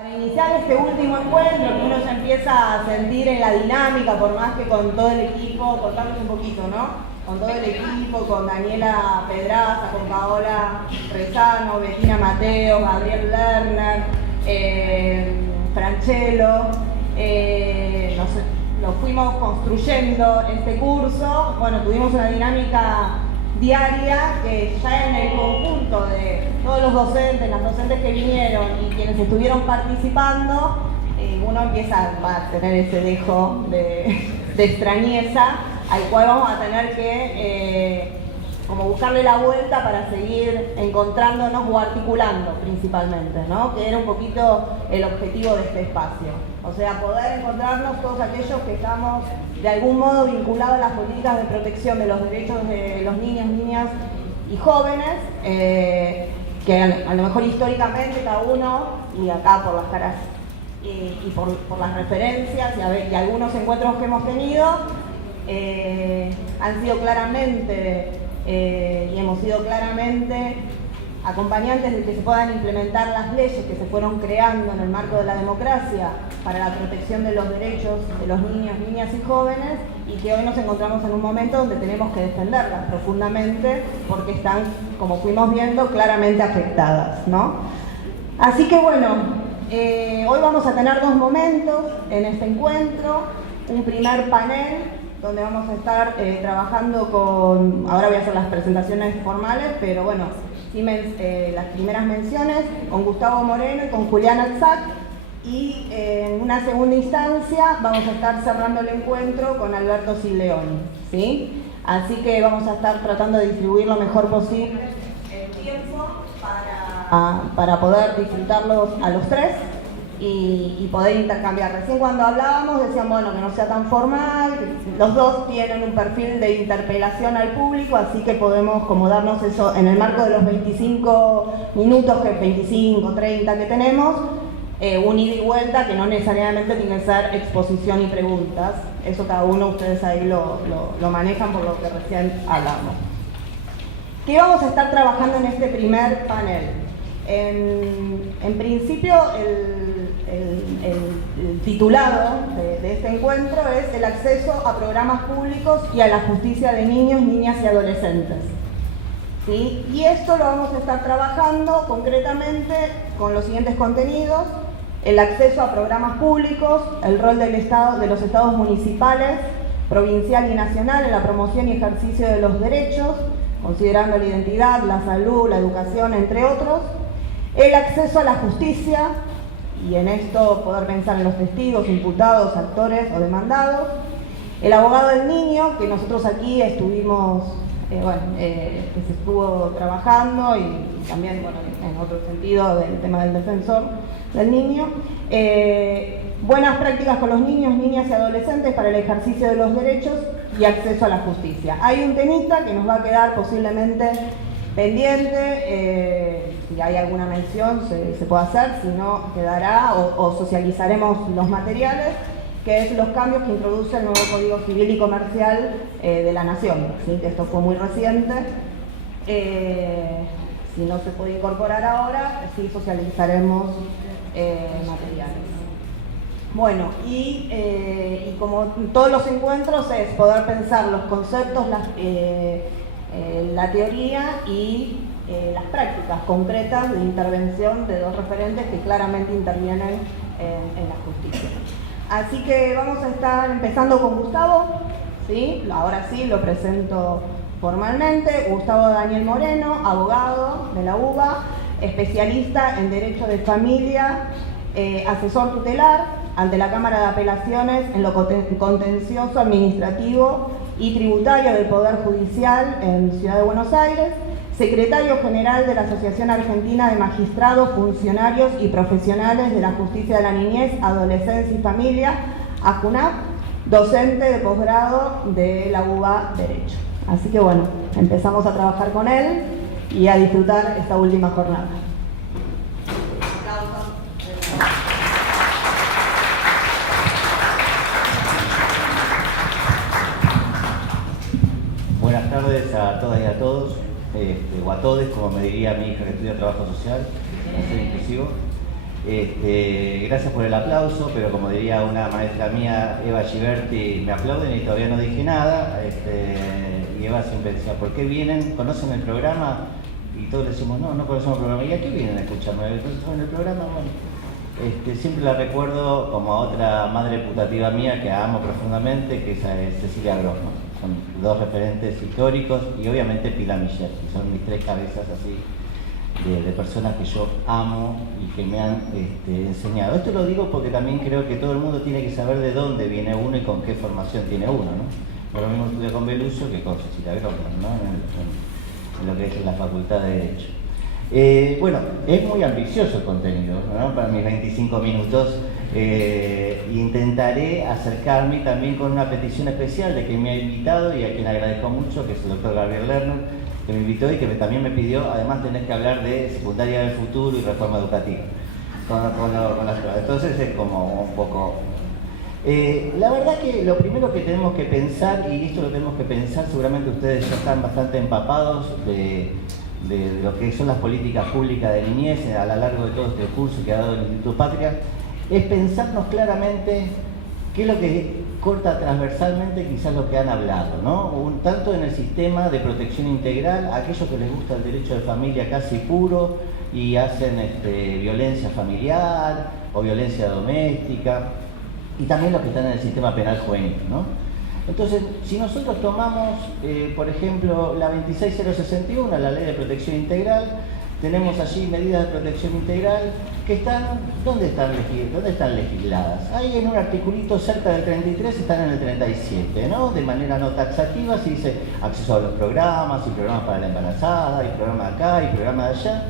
Para iniciar este último encuentro, que uno ya empieza a sentir en la dinámica, por más que con todo el equipo, contamos un poquito, ¿no? Con todo el equipo, con Daniela Pedraza, con Paola Rezano, Bettina Mateo, Gabriel Lerner, Franchelo, lo fuimos construyendo este curso. Bueno, tuvimos una dinámica diaria que ya en el conjunto de todos los docentes, las docentes que vinieron y quienes estuvieron participando, uno empieza a tener ese dejo de extrañeza al cual vamos a tener que como buscarle la vuelta para seguir encontrándonos o articulando principalmente, ¿no? Que era un poquito el objetivo de este espacio. O sea, poder encontrarnos todos aquellos que estamos de algún modo vinculados a las políticas de protección de los derechos de los niños, niñas y jóvenes, que a lo mejor históricamente cada uno, y acá por las caras y por las referencias y algunos encuentros que hemos tenido, han sido claramente y hemos sido claramente acompañantes de que se puedan implementar las leyes que se fueron creando en el marco de la democracia para la protección de los derechos de los niños, niñas y jóvenes, y que hoy nos encontramos en un momento donde tenemos que defenderlas profundamente porque están, como fuimos viendo, claramente afectadas, ¿no? Así que bueno, hoy vamos a tener dos momentos en este encuentro. Un primer panel donde vamos a estar trabajando con, ahora voy a hacer las presentaciones formales, pero bueno, sí, las primeras menciones con Gustavo Moreno y con Julián Atzac, y en una segunda instancia vamos a estar cerrando el encuentro con Alberto Sileoni, ¿sí? Así que vamos a estar tratando de distribuir lo mejor posible el tiempo para poder disfrutarlos a los tres y poder intercambiar. Recién cuando hablábamos decían, bueno, que no sea tan formal, los dos tienen un perfil de interpelación al público, así que podemos como darnos eso en el marco de los 25 minutos, 25, 30 que tenemos, un ida y vuelta que no necesariamente tiene que ser exposición y preguntas. Eso cada uno, ustedes ahí lo manejan por lo que recién hablamos. ¿Qué vamos a estar trabajando en este primer panel? En principio, el titulado de este encuentro es el acceso a programas públicos y a la justicia de niños, niñas y adolescentes. ¿Sí? Y esto lo vamos a estar trabajando concretamente con los siguientes contenidos: el acceso a programas públicos, el rol del Estado, de los estados municipales, provincial y nacional en la promoción y ejercicio de los derechos, considerando la identidad, la salud, la educación, entre otros; el acceso a la justicia, y en esto poder pensar en los testigos, imputados, actores o demandados; el abogado del niño, que nosotros aquí estuvimos, que se estuvo trabajando, y también, bueno, en otro sentido del tema del defensor del niño; buenas prácticas con los niños, niñas y adolescentes para el ejercicio de los derechos y acceso a la justicia. Hay un temita que nos va a quedar posiblemente pendiente, si hay alguna mención se puede hacer, si no quedará o socializaremos los materiales, que es los cambios que introduce el nuevo Código Civil y Comercial de la Nación, ¿sí? Que esto fue muy reciente. Si no se puede incorporar ahora, sí socializaremos materiales. Bueno, y como todos los encuentros es poder pensar los conceptos, la teoría y las prácticas concretas de intervención de dos referentes que claramente intervienen en la justicia. Así que vamos a estar empezando con Gustavo, ¿sí? Ahora sí lo presento formalmente. Gustavo Daniel Moreno, abogado de la UBA, especialista en Derecho de Familia, asesor tutelar ante la Cámara de Apelaciones en lo contencioso, administrativo y tributario del Poder Judicial en Ciudad de Buenos Aires, secretario general de la Asociación Argentina de Magistrados, Funcionarios y Profesionales de la Justicia de la Niñez, Adolescencia y Familia, AJUNAP, docente de posgrado de la UBA Derecho. Así que bueno, empezamos a trabajar con él y a disfrutar esta última jornada. Buenas tardes a todas y a todos, o a todes, como me diría mi hija que estudia trabajo social, para ser inclusivo. Gracias por el aplauso, pero como diría una maestra mía, Eva Giberti, me aplauden y todavía no dije nada. Y Eva siempre decía, ¿por qué vienen? ¿Conocen el programa? Y todos le decimos, no conocemos el programa. ¿Y a qué vienen a escucharme? Entonces, en el programa, bueno, siempre la recuerdo como a otra madre putativa mía que amo profundamente, que es Cecilia Grossman. Son dos referentes históricos y obviamente Pilar Michel, que son mis tres cabezas así de personas que yo amo y que me han enseñado. Esto lo digo porque también creo que todo el mundo tiene que saber de dónde viene uno y con qué formación tiene uno, ¿no? Por lo mismo estudié con Beluso que con Cecilia Grossman, ¿no? En lo que es la Facultad de Derecho. Bueno, es muy ambicioso el contenido, ¿no? Para mis 25 minutos. Intentaré acercarme también con una petición especial de quien me ha invitado y a quien agradezco mucho, que es el doctor Gabriel Lerner, que me invitó y que también me pidió, además tenés que hablar de secundaria del futuro y reforma educativa. Entonces es como un poco... la verdad que lo primero que tenemos que pensar, y esto lo tenemos que pensar, seguramente ustedes ya están bastante empapados de lo que son las políticas públicas de niñez a lo largo de todo este curso que ha dado el Instituto Patria, es pensarnos claramente qué es lo que corta transversalmente quizás lo que han hablado, ¿no? Tanto en el sistema de protección integral, aquellos que les gusta el derecho de familia casi puro y hacen violencia familiar o violencia doméstica, y también los que están en el sistema penal juvenil, ¿no? Entonces, si nosotros tomamos, por ejemplo, la 26061, la Ley de Protección Integral, tenemos allí medidas de protección integral que están, ¿dónde están legisladas? Ahí en un articulito cerca del 33 están en el 37, ¿no? De manera no taxativa se dice acceso a los programas, y programas para la embarazada, y programa de acá, y programa de allá.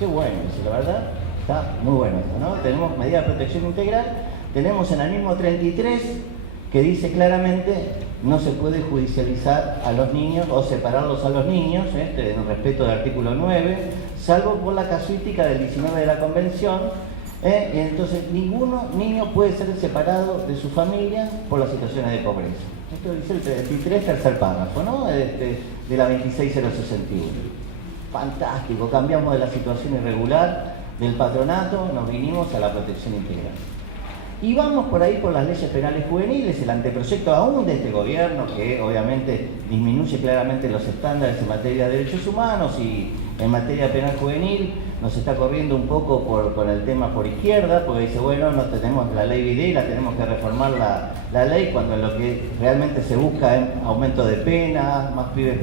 Qué bueno, la verdad, está muy bueno esto, ¿no? Tenemos medidas de protección integral, tenemos en el mismo 33 que dice claramente no se puede judicializar a los niños o separarlos a los niños, en respeto del artículo 9, salvo por la casuística del 19 de la Convención. Entonces, ningún niño puede ser separado de su familia por las situaciones de pobreza. Esto dice el 33, tercer párrafo, ¿no? De la 26061. Fantástico, cambiamos de la situación irregular del patronato, nos vinimos a la protección integral. Y vamos por ahí por las leyes penales juveniles, el anteproyecto aún de este gobierno, que obviamente disminuye claramente los estándares en materia de derechos humanos y en materia penal juvenil, nos está corriendo un poco con el tema por izquierda, porque dice, bueno, no tenemos la ley Videla, tenemos que reformar la ley, cuando lo que realmente se busca es aumento de penas, más pibes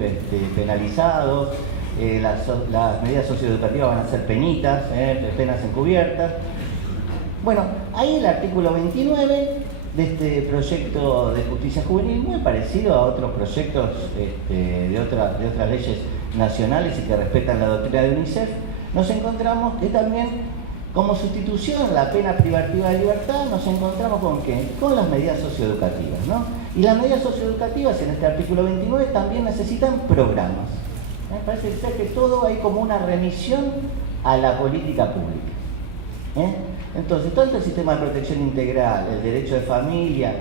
penalizados, las medidas socioeducativas van a ser penitas, penas encubiertas. Bueno, ahí el artículo 29 de este proyecto de justicia juvenil, muy parecido a otros proyectos de otras leyes nacionales y que respetan la doctrina de UNICEF, nos encontramos que también, como sustitución a la pena privativa de libertad, nos encontramos con ¿qué? Con las medidas socioeducativas, ¿no? Y las medidas socioeducativas en este artículo 29 también necesitan programas. Parece ser que todo hay como una remisión a la política pública. Entonces, tanto el sistema de protección integral, el derecho de familia,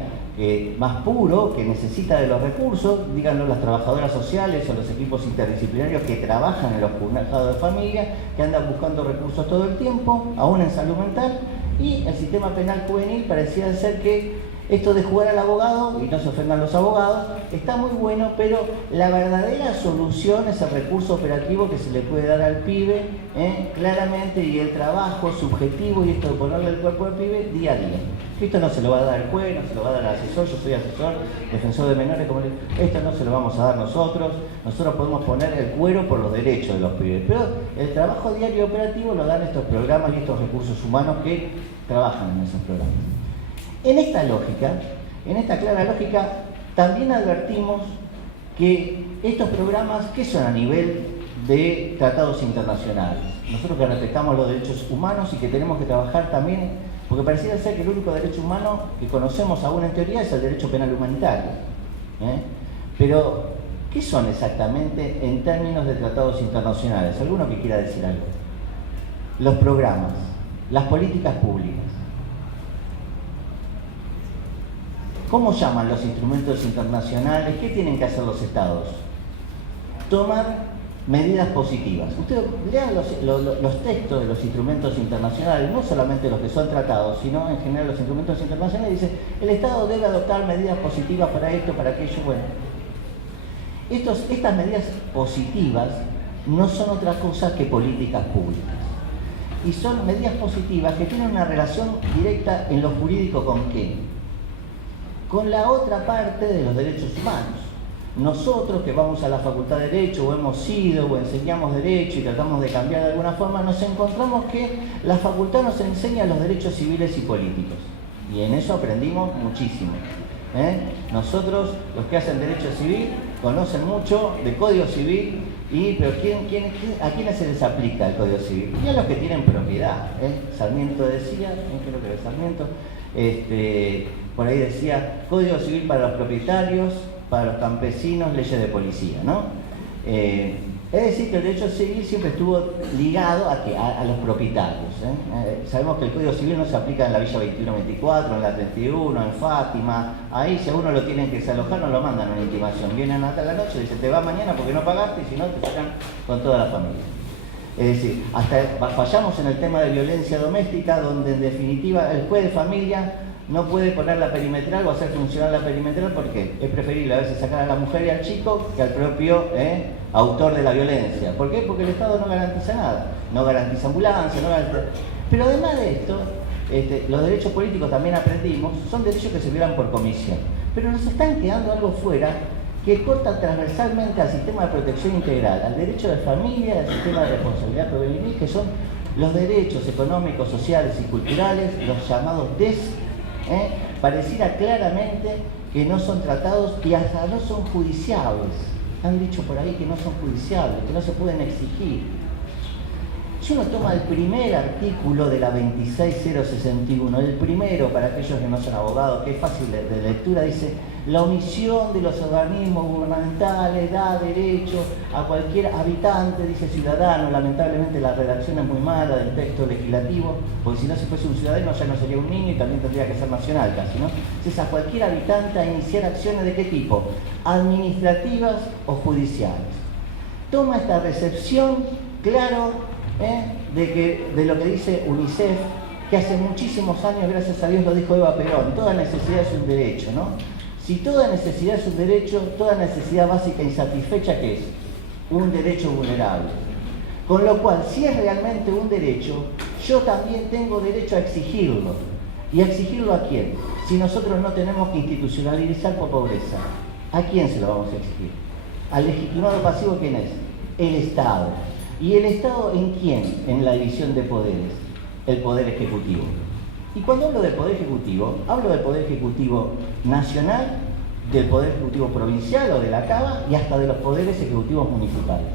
más puro, que necesita de los recursos, díganlo las trabajadoras sociales o los equipos interdisciplinarios que trabajan en los juzgados de familia, que andan buscando recursos todo el tiempo, aún en salud mental, y el sistema penal juvenil parecía ser que esto de jugar al abogado, y no se ofendan los abogados, está muy bueno, pero la verdadera solución es el recurso operativo que se le puede dar al pibe, claramente, y el trabajo subjetivo, y esto de ponerle el cuerpo al pibe día a día. Esto no se lo va a dar el juez, no se lo va a dar el asesor, yo soy asesor, defensor de menores, esto no se lo vamos a dar nosotros podemos poner el cuero por los derechos de los pibes, pero el trabajo diario operativo lo dan estos programas y estos recursos humanos que trabajan en esos programas. En esta lógica, en esta clara lógica, también advertimos que estos programas, ¿qué son a nivel de tratados internacionales? Nosotros que respetamos los derechos humanos y que tenemos que trabajar también, porque pareciera ser que el único derecho humano que conocemos aún en teoría es el derecho penal humanitario. Pero, ¿qué son exactamente en términos de tratados internacionales? ¿Alguno que quiera decir algo? Los programas, las políticas públicas. ¿Cómo llaman los instrumentos internacionales? ¿Qué tienen que hacer los estados? Tomar medidas positivas. Ustedes lean los textos de los instrumentos internacionales, no solamente los que son tratados, sino en general los instrumentos internacionales, dice, el Estado debe adoptar medidas positivas para esto, para aquello. Bueno, estas medidas positivas no son otra cosa que políticas públicas. Y son medidas positivas que tienen una relación directa en lo jurídico ¿con qué? Con la otra parte de los derechos humanos. Nosotros que vamos a la Facultad de Derecho o hemos ido o enseñamos Derecho y tratamos de cambiar de alguna forma, nos encontramos que la facultad nos enseña los derechos civiles y políticos. Y en eso aprendimos muchísimo. Nosotros, los que hacen Derecho Civil, conocen mucho de Código Civil, pero ¿a quiénes se les aplica el Código Civil? Y a los que tienen propiedad. Sarmiento decía, creo que era Sarmiento, por ahí decía, Código Civil para los propietarios, para los campesinos, leyes de policía, ¿no? Es decir, que el derecho civil siempre estuvo ligado a los propietarios. Sabemos que el Código Civil no se aplica en la Villa 21-24, en la 31, en Fátima. Ahí, si a uno lo tienen que desalojar, no lo mandan a una intimación. Vienen hasta la noche y dicen, te vas mañana porque no pagaste, y si no, te sacan con toda la familia. Es decir, hasta fallamos en el tema de violencia doméstica, donde en definitiva el juez de familia no puede poner la perimetral o hacer funcionar la perimetral porque es preferible a veces sacar a la mujer y al chico que al propio autor de la violencia. ¿Por qué? Porque el Estado no garantiza nada, no garantiza ambulancia, no garantiza... Pero además de esto, los derechos políticos también aprendimos, son derechos que se violan por comisión. Pero nos están quedando algo fuera que corta transversalmente al sistema de protección integral, al derecho de familia, al sistema de responsabilidad preventiva, que son los derechos económicos, sociales y culturales, los llamados pareciera claramente que no son tratados y hasta no son judiciables. Han dicho por ahí que no son judiciables, que no se pueden exigir. Si uno toma el primer artículo de la 26061, el primero para aquellos que no son abogados, que es fácil de lectura, dice: la omisión de los organismos gubernamentales da derecho a cualquier habitante, dice ciudadano. Lamentablemente la redacción es muy mala del texto legislativo, porque si no, si fuese un ciudadano ya no sería un niño y también tendría que ser nacional casi, ¿no? Entonces, a cualquier habitante a iniciar acciones ¿de qué tipo? Administrativas o judiciales. Toma esta recepción, claro, de lo que dice UNICEF, que hace muchísimos años, gracias a Dios, lo dijo Eva Perón: toda necesidad es un derecho, ¿no? Si toda necesidad es un derecho, toda necesidad básica insatisfecha, ¿qué es? Un derecho vulnerable. Con lo cual, si es realmente un derecho, yo también tengo derecho a exigirlo. ¿Y a exigirlo a quién? Si nosotros no tenemos que institucionalizar por pobreza, ¿a quién se lo vamos a exigir? ¿Al legitimado pasivo quién es? El Estado. ¿Y el Estado en quién? En la división de poderes, el Poder Ejecutivo. Y cuando hablo del Poder Ejecutivo, hablo del Poder Ejecutivo nacional, del Poder Ejecutivo provincial o de la CABA y hasta de los Poderes Ejecutivos municipales,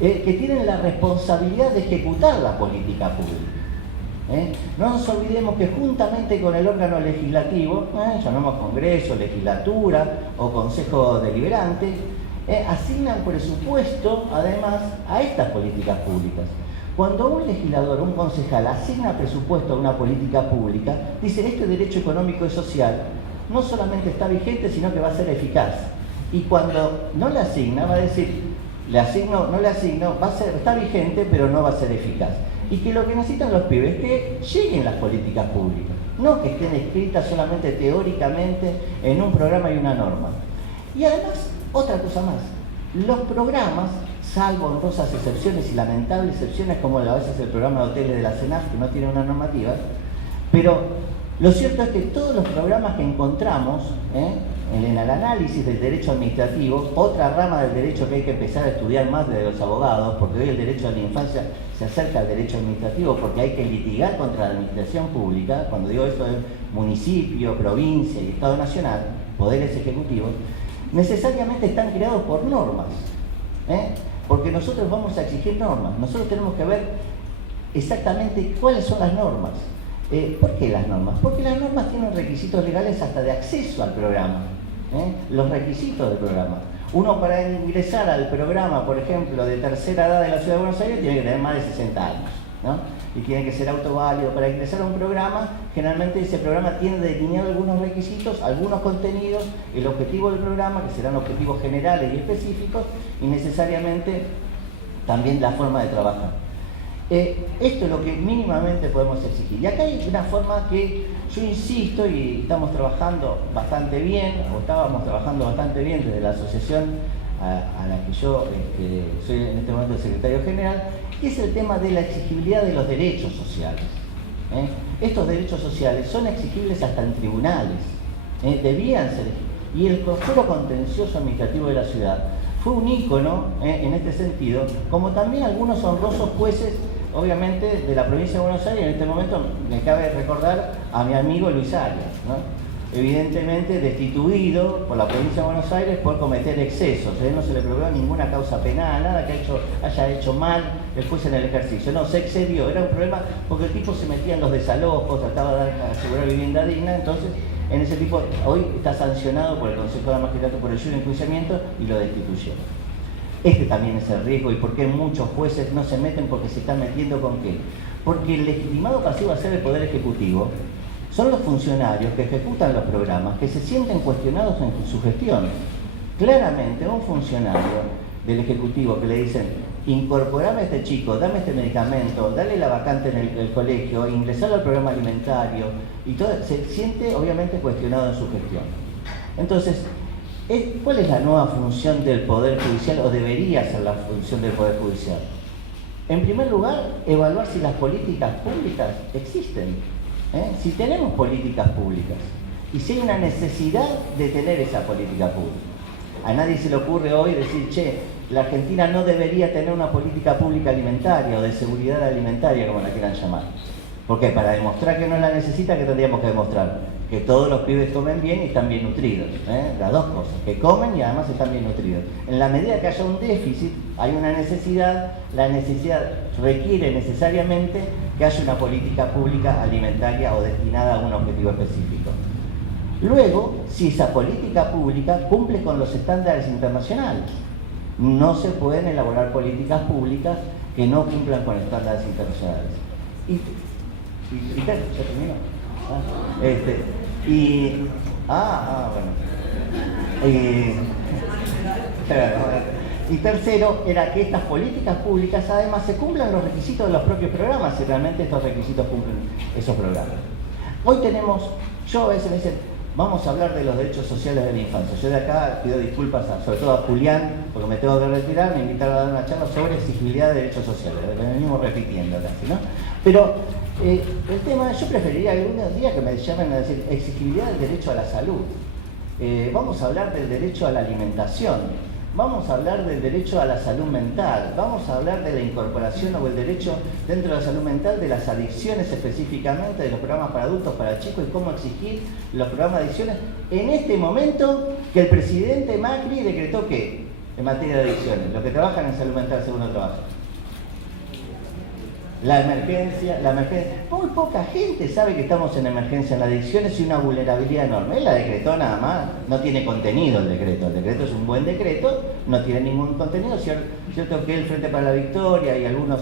que tienen la responsabilidad de ejecutar la política pública. No nos olvidemos que juntamente con el órgano legislativo, llamamos Congreso, Legislatura o Consejo Deliberante, asignan presupuesto además a estas políticas públicas. Cuando un legislador o un concejal asigna presupuesto a una política pública, dice: este derecho económico y social no solamente está vigente, sino que va a ser eficaz. Y cuando no le asigna, va a decir: le asigno, no le asigno, está vigente, pero no va a ser eficaz. Y que lo que necesitan los pibes es que lleguen las políticas públicas, no que estén escritas solamente teóricamente en un programa y una norma. Y además, otra cosa más, los programas, salvo honrosas excepciones y lamentables excepciones como a veces el programa de hoteles de la CENAF, que no tiene una normativa, pero lo cierto es que todos los programas que encontramos en el análisis del derecho administrativo, otra rama del derecho que hay que empezar a estudiar más de los abogados, porque hoy el derecho a la infancia se acerca al derecho administrativo porque hay que litigar contra la administración pública, cuando digo esto es municipio, provincia y Estado Nacional, poderes ejecutivos, necesariamente están creados por normas, porque nosotros vamos a exigir normas, nosotros tenemos que ver exactamente cuáles son las normas. ¿Por qué las normas? Porque las normas tienen requisitos legales hasta de acceso al programa, los requisitos del programa. Uno, para ingresar al programa, por ejemplo, de tercera edad de la Ciudad de Buenos Aires, tiene que tener más de 60 años, ¿no? Y tiene que ser autoválido. Para ingresar a un programa, generalmente ese programa tiene delineado algunos requisitos, algunos contenidos, el objetivo del programa, que serán objetivos generales y específicos, y necesariamente también la forma de trabajar. Esto es lo que mínimamente podemos exigir. Y acá hay una forma que yo insisto, y estamos trabajando bastante bien, o estábamos trabajando bastante bien desde la asociación a la que yo soy en este momento el secretario general, que es el tema de la exigibilidad de los derechos sociales. Estos derechos sociales son exigibles hasta en tribunales, debían ser, y el Foro Contencioso Administrativo de la ciudad fue un ícono en este sentido, como también algunos honrosos jueces, obviamente, de la provincia de Buenos Aires. En este momento me cabe recordar a mi amigo Luis Arias, ¿no? Evidentemente destituido por la provincia de Buenos Aires por cometer excesos. A él no se le probó ninguna causa penal, nada que haya hecho mal el juez en el ejercicio. No, se excedió, era un problema porque el tipo se metía en los desalojos, trataba de asegurar vivienda digna, entonces en ese tipo, hoy está sancionado por el Consejo de Magistrato por el enjuiciamiento y lo destituyeron. Este también es el riesgo. ¿Y por qué muchos jueces no se meten? Porque se están metiendo ¿con qué? Porque el legitimado pasivo a ser el Poder Ejecutivo son los funcionarios que ejecutan los programas, que se sienten cuestionados en su gestión. Claramente, un funcionario del Ejecutivo que le dicen: incorporame a este chico, dame este medicamento, dale la vacante en el colegio, ingresarlo al programa alimentario, y todo, se siente obviamente cuestionado en su gestión. Entonces, ¿cuál es la nueva función del Poder Judicial, o debería ser la función del Poder Judicial? En primer lugar, evaluar si las políticas públicas existen. Si tenemos políticas públicas y si hay una necesidad de tener esa política pública. A nadie se le ocurre hoy decir: che, la Argentina no debería tener una política pública alimentaria o de seguridad alimentaria, como la quieran llamar. Porque para demostrar que no la necesita, ¿qué tendríamos que demostrar? Que todos los pibes comen bien y están bien nutridos. Las dos cosas, que comen y además están bien nutridos. En la medida que haya un déficit, hay una necesidad, la necesidad requiere necesariamente que haya una política pública alimentaria o destinada a un objetivo específico. Luego, si esa política pública cumple con los estándares internacionales. No se pueden elaborar políticas públicas que no cumplan con estándares internacionales. ¿Ya terminó? Y tercero, era que estas políticas públicas además se cumplan los requisitos de los propios programas, si realmente estos requisitos cumplen esos programas. Hoy tenemos, yo a veces me dicen: vamos a hablar de los derechos sociales de la infancia. Yo de acá pido disculpas sobre todo a Julián, porque me tengo que retirar, me invitaron a dar una charla sobre exigibilidad de derechos sociales, lo venimos repitiendo casi, ¿no? Pero el tema, yo preferiría algún día que me llamen a decir exigibilidad del derecho a la salud. Vamos a hablar del derecho a la alimentación. Vamos a hablar del derecho a la salud mental, vamos a hablar de la incorporación o el derecho dentro de la salud mental de las adicciones específicamente, de los programas para adultos, para chicos, y cómo exigir los programas de adicciones en este momento que el presidente Macri decretó que en materia de adicciones, los que trabajan en salud mental según no trabajan. La emergencia. Muy poca gente sabe que estamos en emergencia en las adicciones y una vulnerabilidad enorme. Él la decretó nada más, no tiene contenido el decreto es un buen decreto, no tiene ningún contenido. Cierto que el Frente para la Victoria y algunos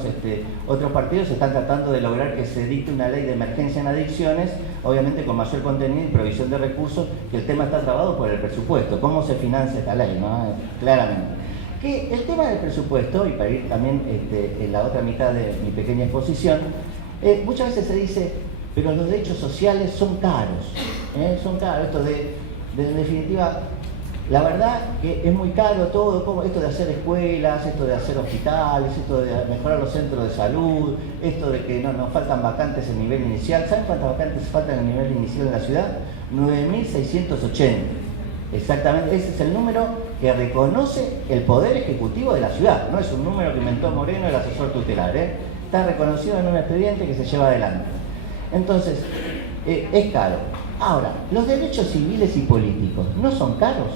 otros partidos están tratando de lograr que se dicte una ley de emergencia en adicciones, obviamente con mayor contenido y provisión de recursos, que el tema está trabado por el presupuesto. ¿Cómo se financia esta ley? ¿No? Claramente. Que el tema del presupuesto, y para ir también en la otra mitad de mi pequeña exposición, muchas veces se dice: pero los derechos sociales son caros, son caros. Esto de en definitiva, la verdad que es muy caro todo, como esto de hacer escuelas, esto de hacer hospitales, esto de mejorar los centros de salud, esto de que nos faltan vacantes en nivel inicial. ¿Saben cuántas vacantes faltan en nivel inicial en la ciudad? 9.680. Exactamente, ese es el número que reconoce el Poder Ejecutivo de la ciudad. No es un número que inventó Moreno, el asesor tutelar, está reconocido en un expediente que se lleva adelante. Entonces, es caro. Ahora, los derechos civiles y políticos, ¿no son caros?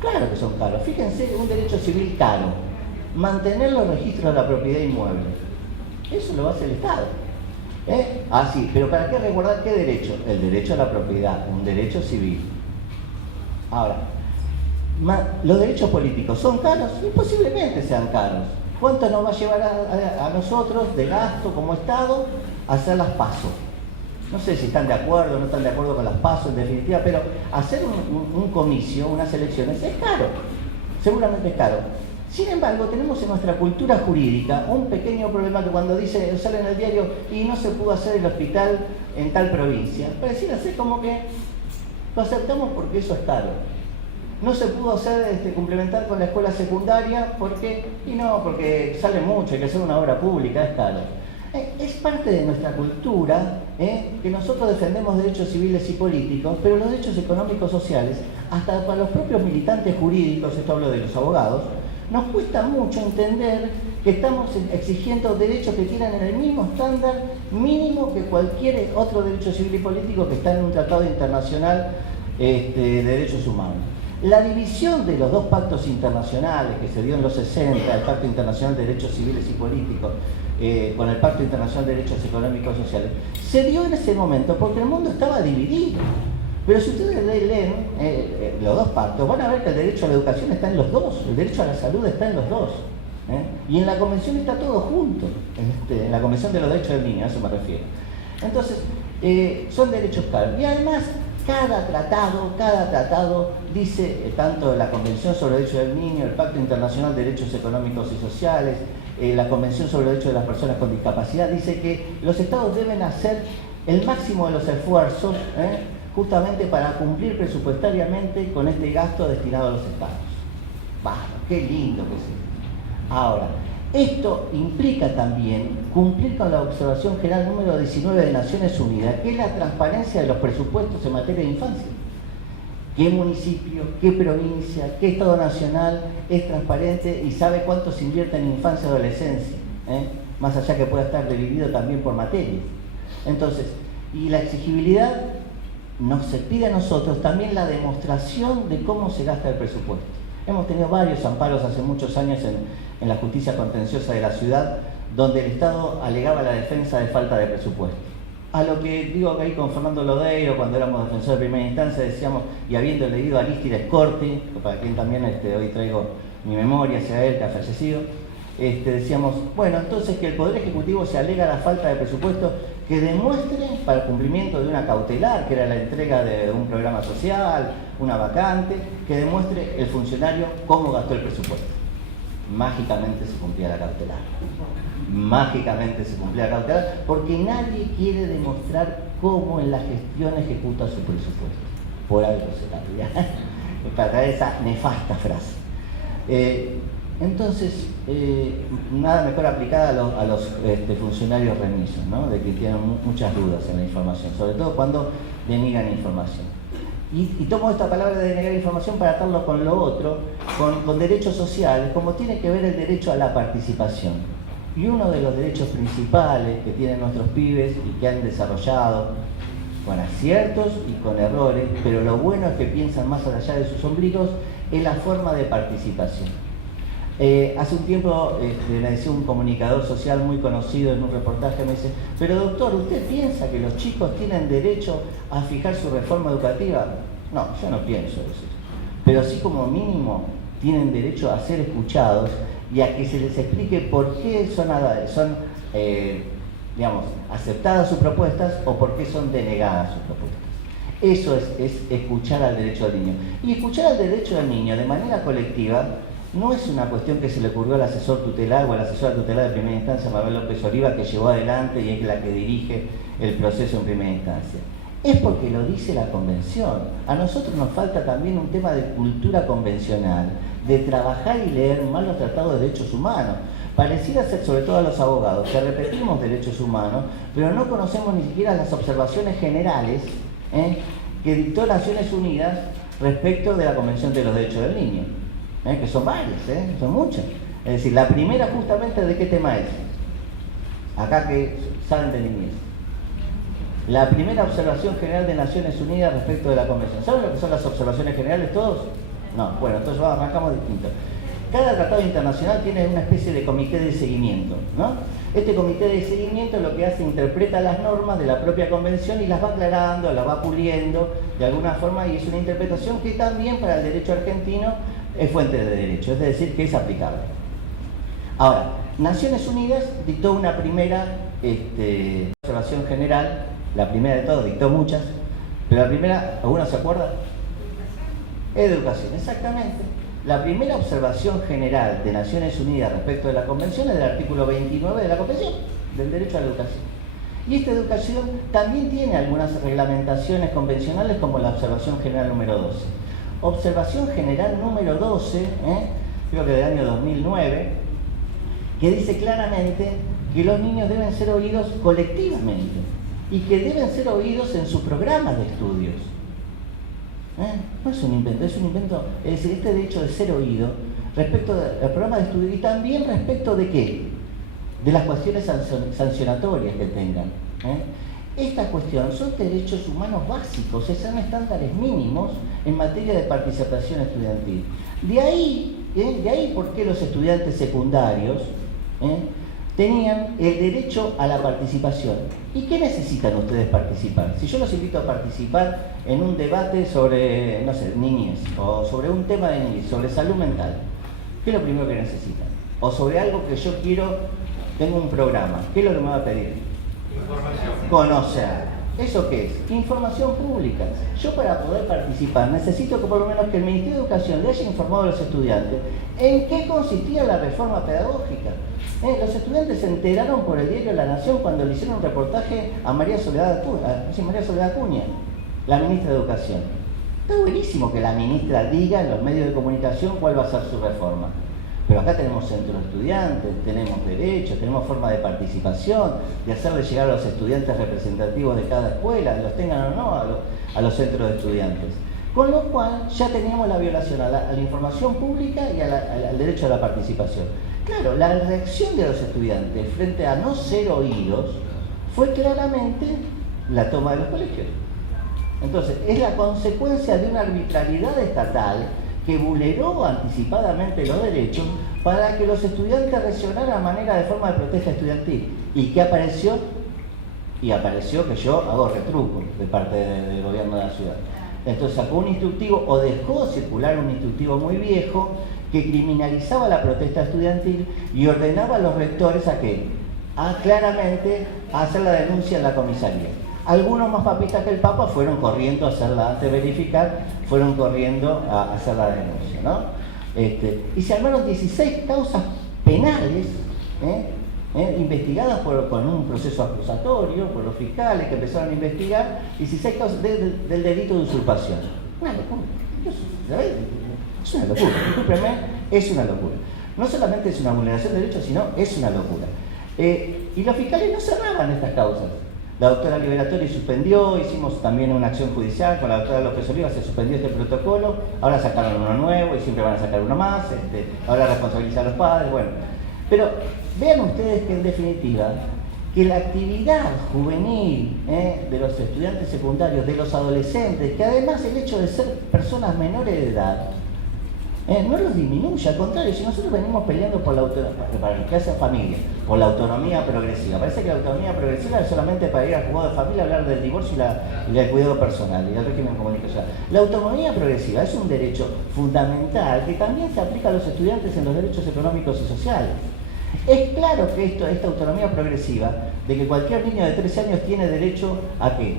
Claro que son caros. Fíjense, un derecho civil caro: mantener los registros de la propiedad inmueble. Eso lo hace el Estado. Sí, pero ¿para qué resguardar qué derecho? El derecho a la propiedad, un derecho civil. Ahora, ¿los derechos políticos son caros? Y posiblemente sean caros. ¿Cuánto nos va a llevar a nosotros de gasto como Estado hacer las PASO? No sé si están de acuerdo o no están de acuerdo con las PASO en definitiva, pero hacer un comicio, unas elecciones, es caro. Seguramente es caro. Sin embargo, tenemos en nuestra cultura jurídica un pequeño problema que cuando sale en el diario y no se pudo hacer el hospital en tal provincia, pareciera ser como que lo aceptamos porque eso es caro. No se pudo hacer complementar con la escuela secundaria porque sale mucho, hay que hacer una obra pública, es caro. Es parte de nuestra cultura que nosotros defendemos derechos civiles y políticos, pero los derechos económicos sociales, hasta para los propios militantes jurídicos, esto hablo de los abogados, nos cuesta mucho entender que estamos exigiendo derechos que tienen en el mismo estándar mínimo que cualquier otro derecho civil y político que está en un tratado internacional de derechos humanos. La división de los dos pactos internacionales que se dio en los 60, el Pacto Internacional de Derechos Civiles y Políticos, con el Pacto Internacional de Derechos Económicos y Sociales, se dio en ese momento porque el mundo estaba dividido. Pero si ustedes leen los dos pactos, van a ver que el derecho a la educación está en los dos, el derecho a la salud está en los dos. Y en la Convención está todo junto, en la Convención de los Derechos del Niño, a eso me refiero. Entonces, son derechos caros. Y además, cada tratado dice, tanto la Convención sobre los Derechos del Niño, el Pacto Internacional de Derechos Económicos y Sociales, la Convención sobre los Derechos de las Personas con Discapacidad, dice que los estados deben hacer el máximo de los esfuerzos justamente para cumplir presupuestariamente con este gasto destinado a los estados. Vamos, qué lindo que es. Ahora, esto implica también cumplir con la observación general número 19 de Naciones Unidas, que es la transparencia de los presupuestos en materia de infancia. ¿Qué municipio, qué provincia, qué estado nacional es transparente y sabe cuánto se invierte en infancia y adolescencia? Más allá que pueda estar dividido también por materias. Entonces, y la exigibilidad nos pide a nosotros también la demostración de cómo se gasta el presupuesto. Hemos tenido varios amparos hace muchos años en la justicia contenciosa de la ciudad, donde el Estado alegaba la defensa de falta de presupuesto. A lo que digo que ahí con Fernando Lodeiro, cuando éramos defensores de primera instancia, decíamos, y habiendo leído a Arístides Corti, para quien también hoy traigo mi memoria hacia él, que ha fallecido, decíamos, bueno, entonces que el Poder Ejecutivo se alega la falta de presupuesto, que demuestre para el cumplimiento de una cautelar, que era la entrega de un programa social, una vacante, que demuestre el funcionario cómo gastó el presupuesto. Mágicamente se cumplía la cautelar. Mágicamente se cumplía la cautelar, porque nadie quiere demostrar cómo en la gestión ejecuta su presupuesto. Por algo se cambia. Para traer esa nefasta frase. Entonces, nada mejor aplicada a los funcionarios remisos, ¿no? De que tienen muchas dudas en la información, sobre todo cuando deniegan información. Y tomo esta palabra de denegar información para atarlo con lo otro, con derechos sociales, como tiene que ver el derecho a la participación. Y uno de los derechos principales que tienen nuestros pibes y que han desarrollado con aciertos y con errores, pero lo bueno es que piensan más allá de sus ombligos, es la forma de participación. Hace un tiempo me decía un comunicador social muy conocido en un reportaje, me dice, pero doctor, ¿usted piensa que los chicos tienen derecho a fijar su reforma educativa? No, yo no pienso eso. Pero sí como mínimo tienen derecho a ser escuchados y a que se les explique por qué son aceptadas sus propuestas o por qué son denegadas sus propuestas. Eso es escuchar al derecho del niño. Y escuchar al derecho del niño de manera colectiva no es una cuestión que se le ocurrió al asesor tutelar o a la asesora tutelar de primera instancia, Mabel López Oliva, que llevó adelante y es la que dirige el proceso en primera instancia. Es porque lo dice la Convención. A nosotros nos falta también un tema de cultura convencional, de trabajar y leer más los tratados de derechos humanos. Pareciera ser, sobre todo a los abogados, que repetimos derechos humanos, pero no conocemos ni siquiera las observaciones generales que dictó Naciones Unidas respecto de la Convención de los Derechos del Niño. Que son varias, son muchas. Es decir, la primera justamente ¿de qué tema es? Acá que saben de niñez. La primera observación general de Naciones Unidas respecto de la Convención. ¿Saben lo que son las observaciones generales todos? No, bueno, entonces arrancamos distinto. Cada tratado internacional tiene una especie de comité de seguimiento, ¿no? Este comité de seguimiento lo que hace, interpreta las normas de la propia convención y las va aclarando, las va puliendo de alguna forma, y es una interpretación que también para el derecho argentino es fuente de derecho, es decir, que es aplicable. Ahora, Naciones Unidas dictó una primera observación general, la primera de todas, dictó muchas, pero la primera, ¿alguno se acuerda? Educación, exactamente. La primera observación general de Naciones Unidas respecto de la Convención es del artículo 29 de la Convención, del derecho a la educación. Y esta educación también tiene algunas reglamentaciones convencionales como la observación general número 12. Observación general número 12, creo que del año 2009, que dice claramente que los niños deben ser oídos colectivamente y que deben ser oídos en sus programas de estudios. No es un invento, es un invento, es decir, este derecho de ser oído respecto al programa de estudio y también respecto de qué, de las cuestiones sancionatorias que tengan. Esta cuestión son derechos humanos básicos, son estándares mínimos en materia de participación estudiantil. De ahí por qué los estudiantes secundarios tenían el derecho a la participación. ¿Y qué necesitan ustedes participar? Si yo los invito a participar en un debate sobre, no sé, niñez, o sobre un tema de niñez, sobre salud mental, ¿qué es lo primero que necesitan? O sobre algo que yo quiero, tengo un programa, ¿qué es lo que me va a pedir? Información. Conocer. ¿Eso qué es? Información pública. Yo para poder participar necesito que por lo menos que el Ministerio de Educación le haya informado a los estudiantes en qué consistía la reforma pedagógica. Los estudiantes se enteraron por el diario La Nación cuando le hicieron un reportaje a María Soledad Acuña, la ministra de Educación. Está buenísimo que la ministra diga en los medios de comunicación cuál va a ser su reforma. Pero acá tenemos centros de estudiantes, tenemos derechos, tenemos forma de participación, de hacerle llegar a los estudiantes representativos de cada escuela, los tengan o no a los centros de estudiantes. Con lo cual ya teníamos la violación a la información pública y al derecho a la participación. Claro, la reacción de los estudiantes frente a no ser oídos fue claramente la toma de los colegios. Entonces, es la consecuencia de una arbitrariedad estatal que vulneró anticipadamente los derechos para que los estudiantes reaccionaran a manera de forma de protesta estudiantil. ¿Y qué apareció? Y apareció que yo hago retruco de parte del gobierno de la ciudad. Entonces sacó un instructivo o dejó circular un instructivo muy viejo que criminalizaba la protesta estudiantil y ordenaba a los rectores a qué? A claramente hacer la denuncia en la comisaría. Algunos más papistas que el Papa fueron corriendo a hacerla, antes de verificar, fueron corriendo a hacer la denuncia, ¿no? Y se armaron 16 causas penales, investigadas con un proceso acusatorio por los fiscales que empezaron a investigar, 16 causas del delito de usurpación. Una locura. Es una locura, discúlpenme, es una locura. No solamente es una vulneración de derechos, sino es una locura. Y los fiscales no cerraban estas causas. La doctora Liberatori suspendió, hicimos también una acción judicial con la doctora López Oliva, se suspendió este protocolo, ahora sacaron uno nuevo y siempre van a sacar uno más, ahora responsabilizar a los padres, bueno. Pero vean ustedes que en definitiva, que la actividad juvenil de los estudiantes secundarios, de los adolescentes, que además el hecho de ser personas menores de edad, no los disminuye, al contrario, si nosotros venimos peleando por la autonomía, para los que hacen familia, por la autonomía progresiva, parece que la autonomía progresiva es solamente para ir al juzgado de familia, hablar del divorcio y del cuidado personal y del régimen comunicacional. La autonomía progresiva es un derecho fundamental que también se aplica a los estudiantes en los derechos económicos y sociales. Es claro que esta autonomía progresiva, de que cualquier niño de 13 años tiene derecho a ¿qué?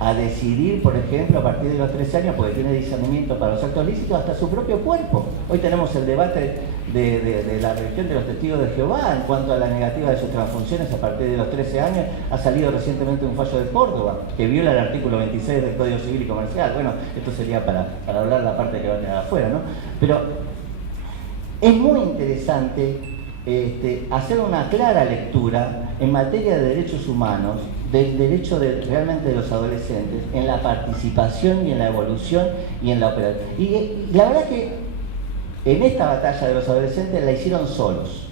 A decidir, por ejemplo, a partir de los 13 años, porque tiene discernimiento para los actos lícitos, hasta su propio cuerpo. Hoy tenemos el debate de la religión de los testigos de Jehová en cuanto a la negativa de sus transfunciones a partir de los 13 años. Ha salido recientemente un fallo de Córdoba que viola el artículo 26 del Código Civil y Comercial. Bueno, esto sería para hablar la parte que va a quedar afuera, ¿no? Pero es muy interesante hacer una clara lectura en materia de derechos humanos, del derecho realmente de los adolescentes en la participación y en la evolución y en la operación. Y la verdad que en esta batalla de los adolescentes la hicieron solos.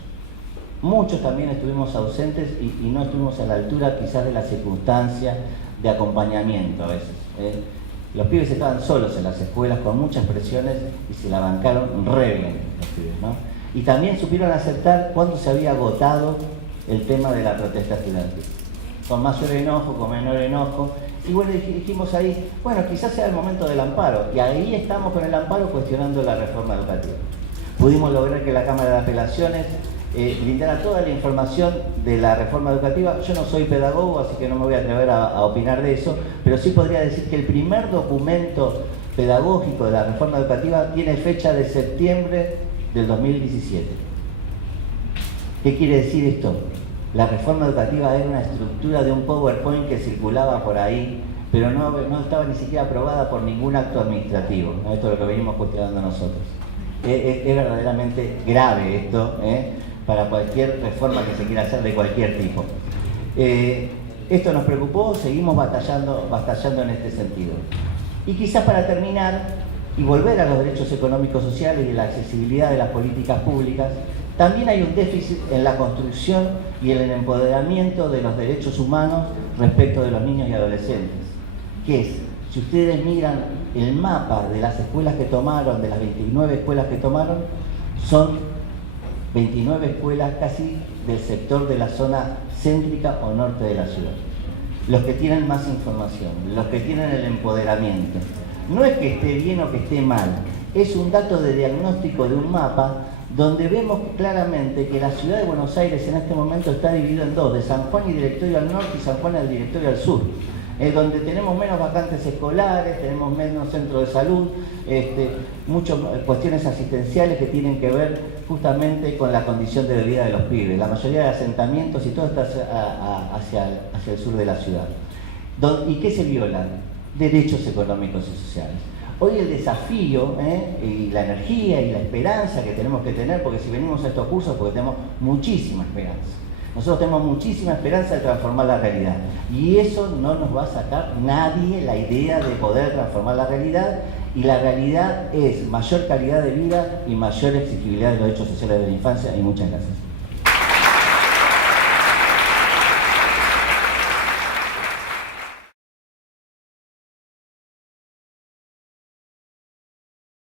Muchos también estuvimos ausentes y no estuvimos a la altura quizás de la circunstancia de acompañamiento a veces. Los pibes estaban solos en las escuelas con muchas presiones y se la bancaron re bien los pibes, ¿no? Y también supieron aceptar cuando se había agotado el tema de la protesta estudiantil. Con mayor enojo, con menor enojo. Y bueno, dijimos ahí, bueno, quizás sea el momento del amparo. Y ahí estamos con el amparo cuestionando la reforma educativa. Pudimos lograr que la Cámara de Apelaciones brindara toda la información de la reforma educativa. Yo no soy pedagogo, así que no me voy a atrever a opinar de eso, pero sí podría decir que el primer documento pedagógico de la reforma educativa tiene fecha de septiembre del 2017. ¿Qué quiere decir esto? La reforma educativa era una estructura de un PowerPoint que circulaba por ahí, pero no estaba ni siquiera aprobada por ningún acto administrativo. Esto es lo que venimos cuestionando nosotros. Es verdaderamente grave esto, para cualquier reforma que se quiera hacer de cualquier tipo. Esto nos preocupó, seguimos batallando en este sentido. Y quizás para terminar, y volver a los derechos económicos sociales y la accesibilidad de las políticas públicas, también hay un déficit en la construcción y en el empoderamiento de los derechos humanos respecto de los niños y adolescentes. Que es, si ustedes miran el mapa de las escuelas que tomaron, de las 29 escuelas que tomaron, son 29 escuelas casi del sector de la zona céntrica o norte de la ciudad. Los que tienen más información, los que tienen el empoderamiento. No es que esté bien o que esté mal, es un dato de diagnóstico de un mapa donde vemos claramente que la ciudad de Buenos Aires en este momento está dividida en dos, de San Juan y Directorio al norte y San Juan y Directorio al sur. Donde tenemos menos vacantes escolares, tenemos menos centros de salud, muchas cuestiones asistenciales que tienen que ver justamente con la condición de vida de los pibes. La mayoría de asentamientos y todo está hacia el sur de la ciudad. ¿Y qué se violan? Derechos económicos y sociales. Hoy el desafío y la energía y la esperanza que tenemos que tener, porque si venimos a estos cursos porque tenemos muchísima esperanza. Nosotros tenemos muchísima esperanza de transformar la realidad y eso no nos va a sacar nadie la idea de poder transformar la realidad, y la realidad es mayor calidad de vida y mayor exigibilidad de los derechos sociales de la infancia. Y muchas gracias.